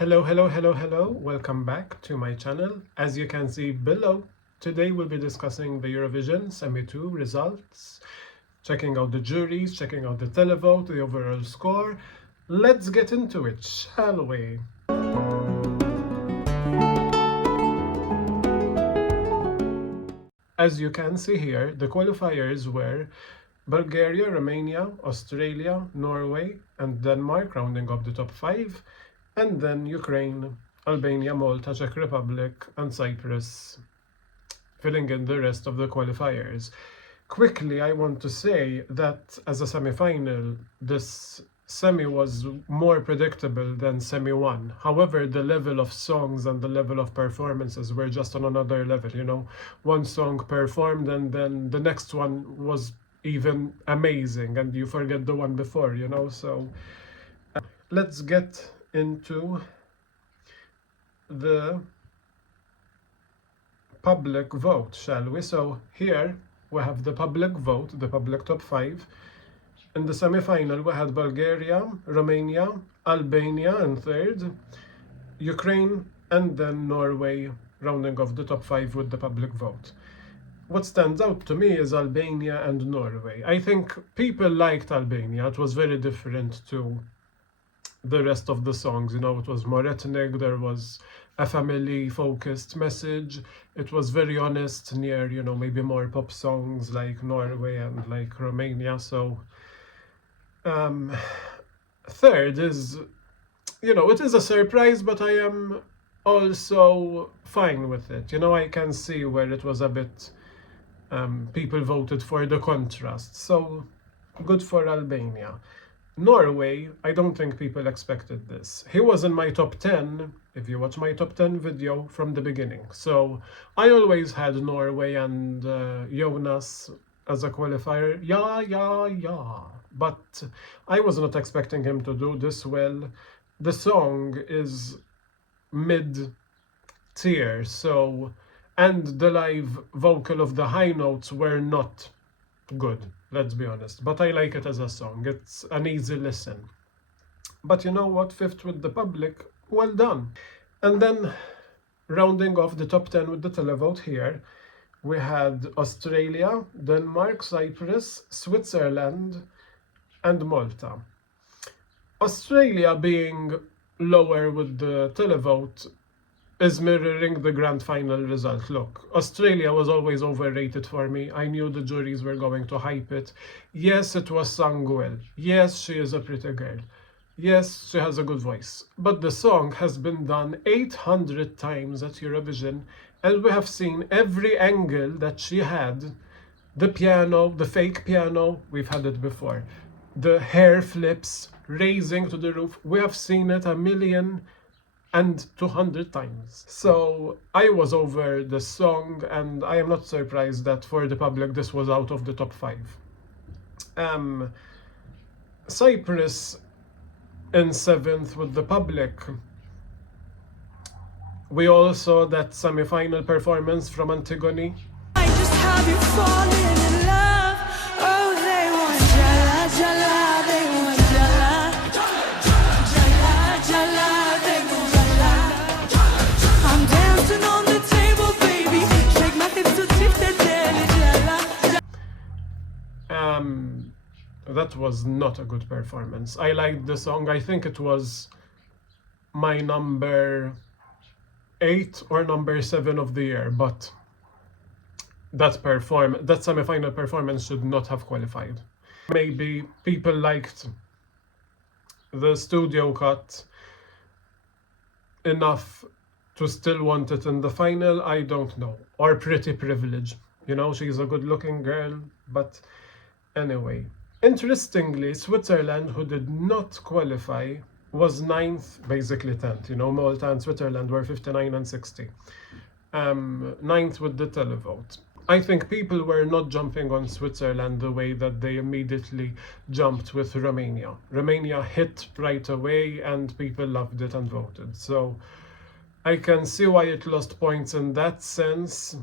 Hello. Welcome back to my channel. As you can see below, today we'll be discussing the Eurovision Semi-2 results, checking out the juries, checking out the televote, the overall score. Let's get into it, shall we? As you can see here, the qualifiers were Bulgaria, Romania, Australia, Norway, and Denmark, rounding up the top 5, and then Ukraine, Albania, Malta, Czech Republic, and Cyprus, filling in the rest of the qualifiers. Quickly, I want to say that as a semi-final, this semi was more predictable than semi 1. However, the level of songs and the level of performances were just on another level, you know. One song performed and then the next one was even amazing and you forget the one before, you know. So let's get into the public vote, shall we? So here we have the public vote, the public top 5. In the semi-final we had Bulgaria, Romania, Albania in third, Ukraine, and then Norway rounding off the top 5 with the public vote. What stands out to me is Albania and Norway. I think people liked Albania. It was very different to the rest of the songs, you know. It was more ethnic, there was a family-focused message, it was very honest, near, you know, maybe more pop songs like Norway and like Romania. So third is, you know, it is a surprise, but I am also fine with it. You know, I can see where it was a bit, people voted for the contrast, so good for Albania. Norway, I don't think people expected this. He was in my top 10, if you watch my top 10 video, from the beginning. So I always had Norway and Jonas as a qualifier. Yeah. But I was not expecting him to do this well. The song is mid-tier, so, and the live vocal of the high notes were not good, let's be honest, but I like it as a song. It's an easy listen. But you know what, fifth with the public, well done. And then rounding off the top 10 with the televote here, we had Australia, Denmark, Cyprus, Switzerland, and Malta. Australia being lower with the televote is mirroring the grand final result. Look, Australia was always overrated for me. I knew the juries were going to hype it. Yes, it was sung well. Yes, she is a pretty girl. Yes, she has a good voice. But the song has been done 800 times at Eurovision, and we have seen every angle that she had. The piano, the fake piano, we've had it before. The hair flips, raising to the roof, we have seen it 1,200 times. So I was over the song, and I am not surprised that for the public this was out of the top 5. Cyprus in 7th with the public. We all saw that semi-final performance from Antigone. I just have you falling in love. Oh, they want jala, jala, they want jala. Jala, jala, they want jala. I'm dancing on the table, baby. Shake my hips to tip the daily jala. That was not a good performance. I liked the song. I think it was my number 8 or number 7 of the year, but that semi-final performance should not have qualified. Maybe people liked the studio cut enough to still want it in the final, I don't know. Or pretty privilege, you know, she's a good-looking girl, but anyway. Interestingly, Switzerland, who did not qualify, was 9th, basically 10th. You know, Malta and Switzerland were 59 and 60. 9th with the televote. I think people were not jumping on Switzerland the way that they immediately jumped with Romania. Romania hit right away and people loved it and voted. So I can see why it lost points in that sense,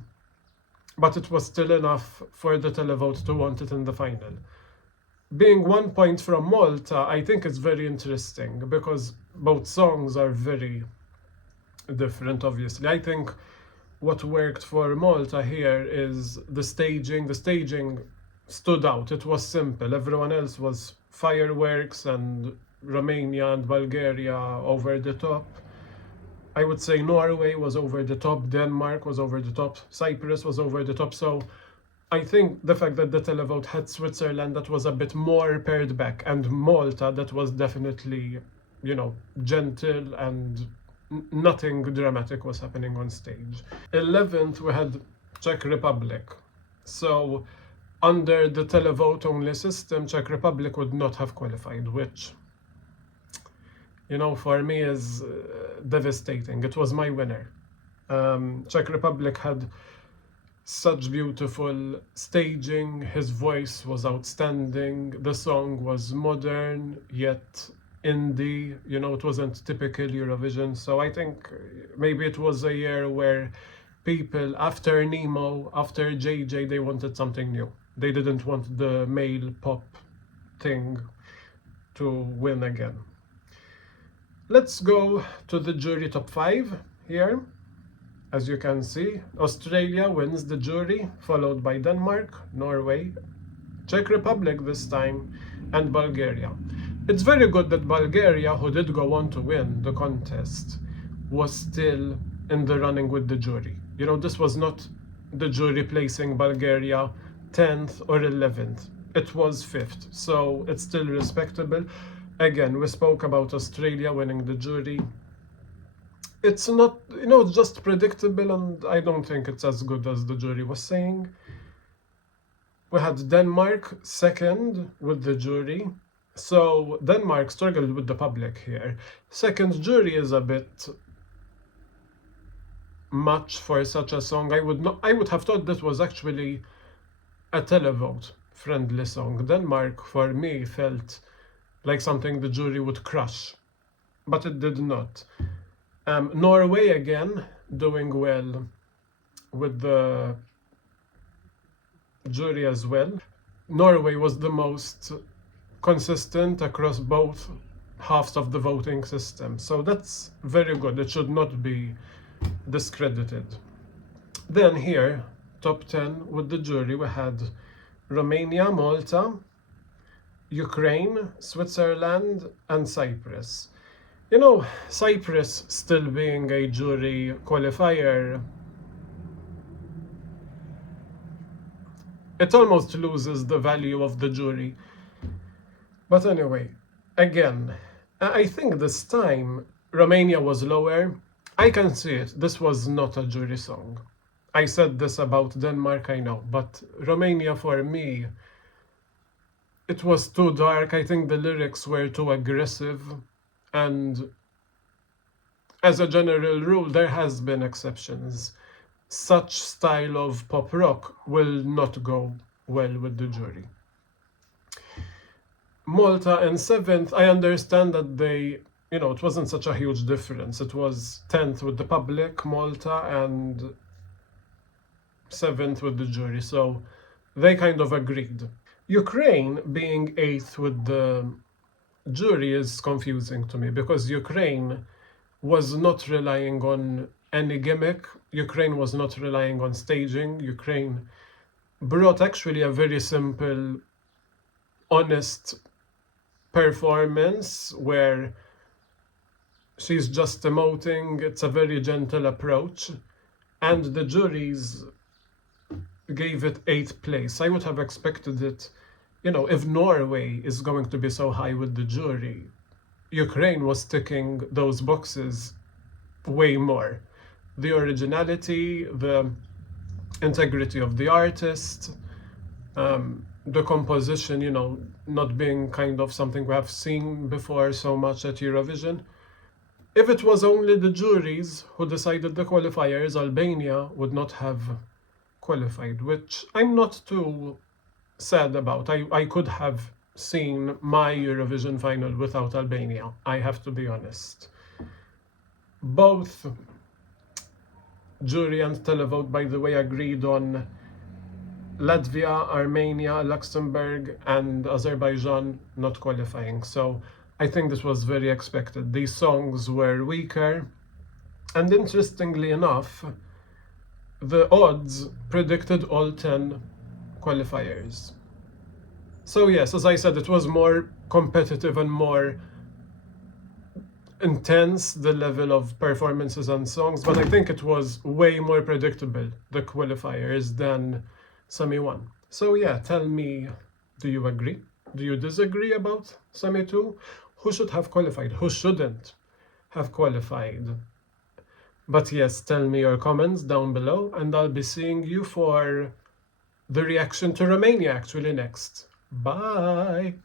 but it was still enough for the televote to want it in the final. being 1 point from Malta, I think it's very interesting because both songs are very different, obviously. I think what worked for Malta here is the staging. The staging stood out. It was simple. Everyone else was fireworks, and Romania and Bulgaria over the top. I would say Norway was over the top, Denmark was over the top, Cyprus was over the top. So I think the fact that the Televote had Switzerland that was a bit more pared back, and Malta that was definitely, gentle, and nothing dramatic was happening on stage. 11th, we had Czech Republic. So under the Televote only system, Czech Republic would not have qualified, which, for me is devastating. It was my winner. Czech Republic had such beautiful staging, his voice was outstanding, the song was modern yet indie, it wasn't typical Eurovision. So I think maybe it was a year where people, after Nemo, after JJ, they wanted something new. They didn't want the male pop thing to win again. Let's go to the jury top 5 here. As you can see, Australia wins the jury, followed by Denmark, Norway, Czech Republic this time, and Bulgaria. It's very good that Bulgaria, who did go on to win the contest, was still in the running with the jury. This was not the jury placing Bulgaria 10th or 11th. It was 5th, so it's still respectable. Again, we spoke about Australia winning the jury. It's not, it's just predictable, and I don't think it's as good as the jury was saying. We had Denmark 2nd with the jury. So Denmark struggled with the public here. 2nd jury is a bit much for such a song. I would have thought this was actually a Televote friendly song. Denmark, for me, felt like something the jury would crush, but it did not. Norway, again, doing well with the jury as well. Norway was the most consistent across both halves of the voting system, so that's very good. It should not be discredited. Then here, top 10 with the jury, we had Romania, Malta, Ukraine, Switzerland, and Cyprus. Cyprus still being a jury qualifier, it almost loses the value of the jury. But anyway, again, I think this time Romania was lower. I can see it. This was not a jury song. I said this about Denmark, I know, but Romania, for me, it was too dark. I think the lyrics were too aggressive, and as a general rule, there has been exceptions. Such style of pop rock will not go well with the jury. Malta in 7th, I understand that they, it wasn't such a huge difference. It was 10th with the public, Malta, and 7th with the jury, so they kind of agreed. Ukraine being 8th with the jury is confusing to me, because Ukraine was not relying on any gimmick. Ukraine was not relying on staging. Ukraine brought actually a very simple, honest performance where she's just emoting. It's a very gentle approach, and the juries gave it 8th place. I would have expected it, if Norway is going to be so high with the jury, Ukraine was ticking those boxes way more. The originality, the integrity of the artist, the composition, not being kind of something we have seen before so much at Eurovision. If it was only the juries who decided the qualifiers, Albania would not have qualified, which I'm not too sad about. I could have seen my Eurovision final without Albania, I have to be honest. Both jury and Televote, by the way, agreed on Latvia, Armenia, Luxembourg, and Azerbaijan not qualifying. So I think this was very expected. These songs were weaker, and interestingly enough, the odds predicted all 10 qualifiers. So yes, as I said, it was more competitive and more intense, the level of performances and songs, but I think it was way more predictable, the qualifiers, than Semi 1. So yeah, tell me, do you agree? Do you disagree about Semi 2? Who should have qualified? Who shouldn't have qualified? But yes, tell me your comments down below, and I'll be seeing you for the reaction to Romania actually next. Bye!